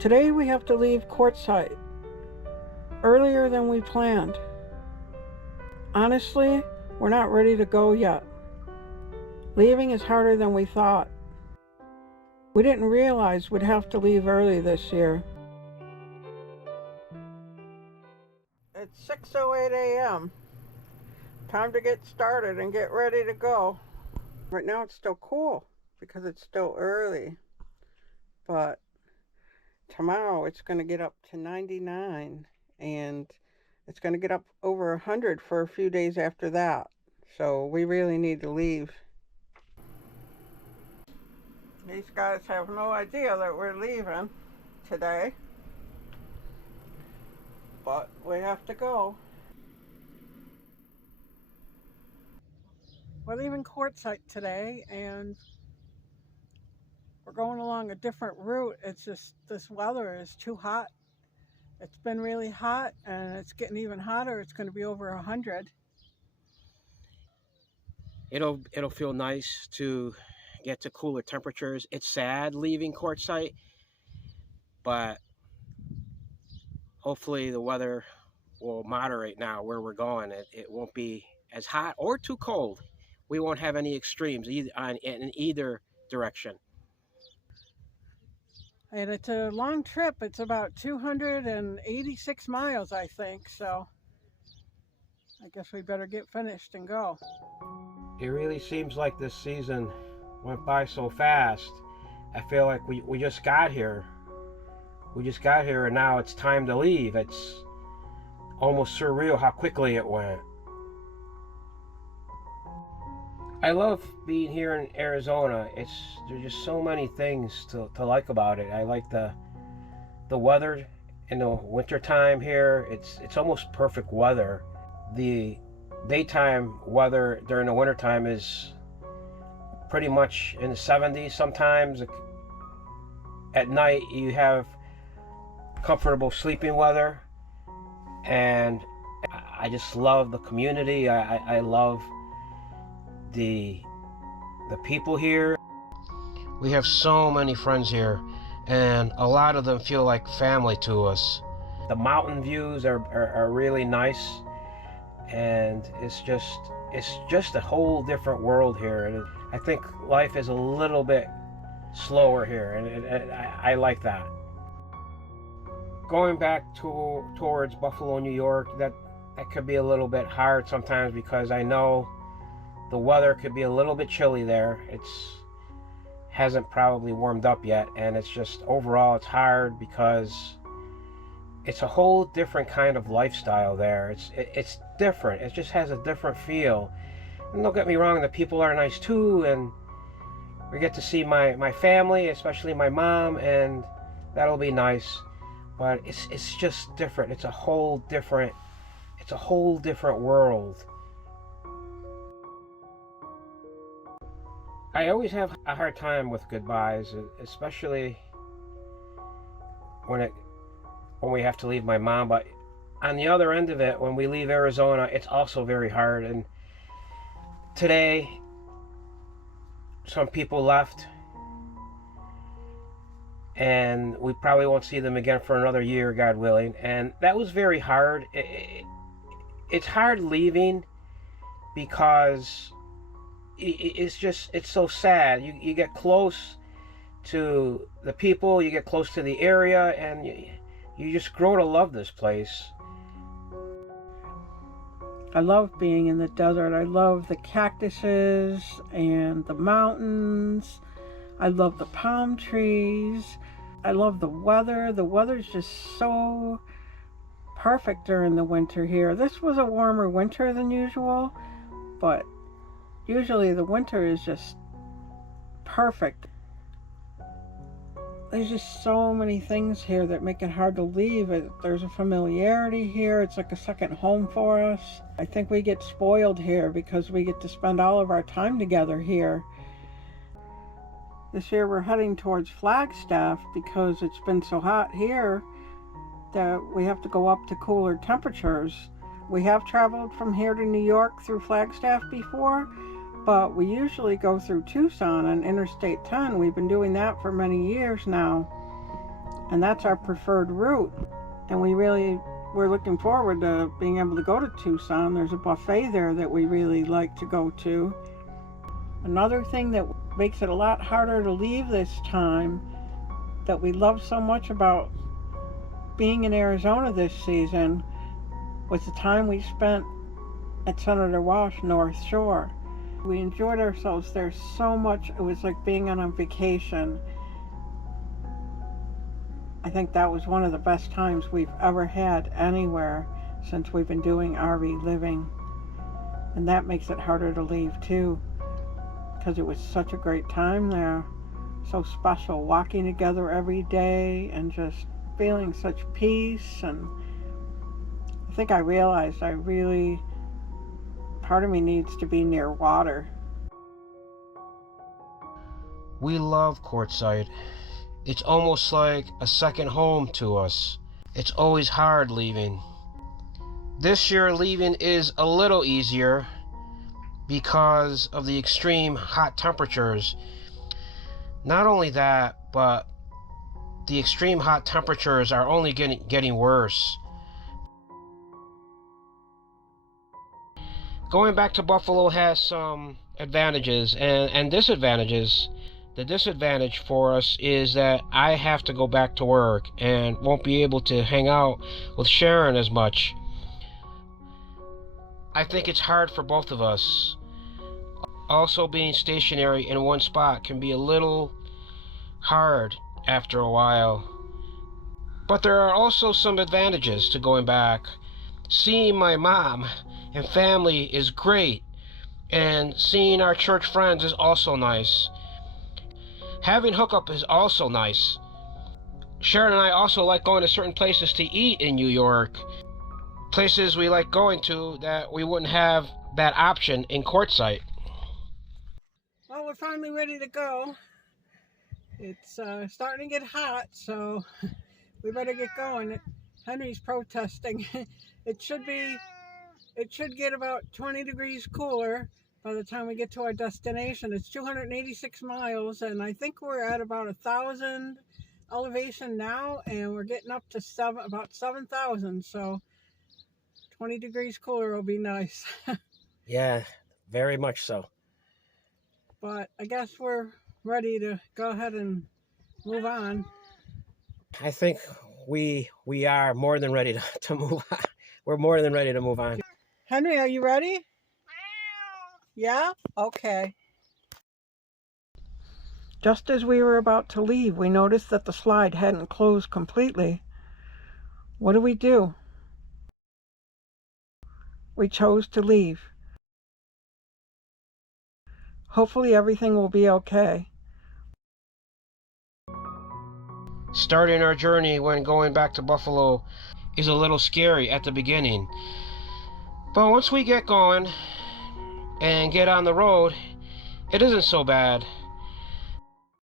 Today we have to leave Quartzsite earlier than we planned. Honestly, we're not ready to go yet. Leaving is harder than we thought. We didn't realize we'd have to leave early this year. It's 6:08 a.m. Time to get started and get ready to go. Right now it's still cool because it's still early, but tomorrow it's going to get up to 99 and it's going to get up over 100 for a few days after that. So we really need to leave. These guys have no idea that we're leaving today, but we have to go. We're leaving Quartzsite today and we're going along a different route. It's just this weather is too hot. It's been really hot and it's getting even hotter. It's going to be over 100. It'll feel nice to get to cooler temperatures. It's sad leaving Quartzsite, but hopefully the weather will moderate now where we're going. It won't be as hot or too cold. We won't have any extremes in either direction. And it's a long trip. It's about 286 miles, I think. So I guess we better get finished and go. It really seems like this season went by so fast. I feel like we just got here. We just got here and now it's time to leave. It's almost surreal how quickly it went. I love being here in Arizona. There's just so many things to like about it. I like the weather in the wintertime here. It's almost perfect weather. The daytime weather during the wintertime is pretty much in the 70s sometimes. At night you have comfortable sleeping weather, and I just love the community. I love the people here. We have so many friends here and a lot of them feel like family to us. The mountain views are really nice, and it's just a whole different world here, and I think life is a little bit slower here, and I like that. Going back towards Buffalo, New York, that could be a little bit hard sometimes because I know the weather could be a little bit chilly there. Hasn't probably warmed up yet, and it's just overall it's hard because it's a whole different kind of lifestyle there. It's different. It just has a different feel. And don't get me wrong, the people are nice too, and we get to see my family, especially my mom, and that'll be nice. But it's just different. It's a whole different world. I always have a hard time with goodbyes, especially when we have to leave my mom. But on the other end of it, when we leave Arizona, it's also very hard. And today, some people left, and we probably won't see them again for another year, God willing. And that was very hard. It's hard leaving because it's so sad. You get close to the people, you get close to the area, and you just grow to love this place. I love being in the desert. I love the cactuses and the mountains. I love the palm trees. I love the weather. The weather's just so perfect during the winter here. This was a warmer winter than usual, but usually the winter is just perfect. There's just so many things here that make it hard to leave. There's a familiarity here. It's like a second home for us. I think we get spoiled here because we get to spend all of our time together here. This year we're heading towards Flagstaff because it's been so hot here that we have to go up to cooler temperatures. We have traveled from here to New York through Flagstaff before, but we usually go through Tucson on Interstate 10. We've been doing that for many years now. and that's our preferred route. And we're looking forward to being able to go to Tucson. There's a buffet there that we really like to go to. Another thing that makes it a lot harder to leave this time that we love so much about being in Arizona this season was the time we spent at Senator Walsh North Shore. We enjoyed ourselves there so much. It was like being on a vacation. I think that was one of the best times we've ever had anywhere since we've been doing RV living. And that makes it harder to leave too, because it was such a great time there. So special, walking together every day and just feeling such peace. And I think I realized part of me needs to be near water. We love Quartzsite. It's almost like a second home to us. It's always hard leaving. This year leaving is a little easier because of the extreme hot temperatures. Not only that, but the extreme hot temperatures are only getting worse. Going back to Buffalo has some advantages and disadvantages. The disadvantage for us is that I have to go back to work and won't be able to hang out with Sharon as much. I think it's hard for both of us. Also, being stationary in one spot can be a little hard after a while. But there are also some advantages to going back. Seeing my mom and family is great, and seeing our church friends is also nice. Having hookup is also nice. Sharon and I also like going to certain places to eat in New York. Places we like going to that we wouldn't have that option in Quartzsite. Well, we're finally ready to go. It's starting to get hot, so we better get going. Henry's protesting. It should get about 20 degrees cooler by the time we get to our destination. It's 286 miles, and I think we're at about 1,000 elevation now, and we're getting up to about 7,000, so 20 degrees cooler will be nice. Yeah, very much so. But I guess we're ready to go ahead and move on. I think we are more than ready to move on. We're more than ready to move on. Henry, are you ready? Yeah? Okay. Just as we were about to leave, we noticed that the slide hadn't closed completely. What do? We chose to leave. Hopefully everything will be okay. Starting our journey when going back to Buffalo is a little scary at the beginning. But once we get going and get on the road, it isn't so bad.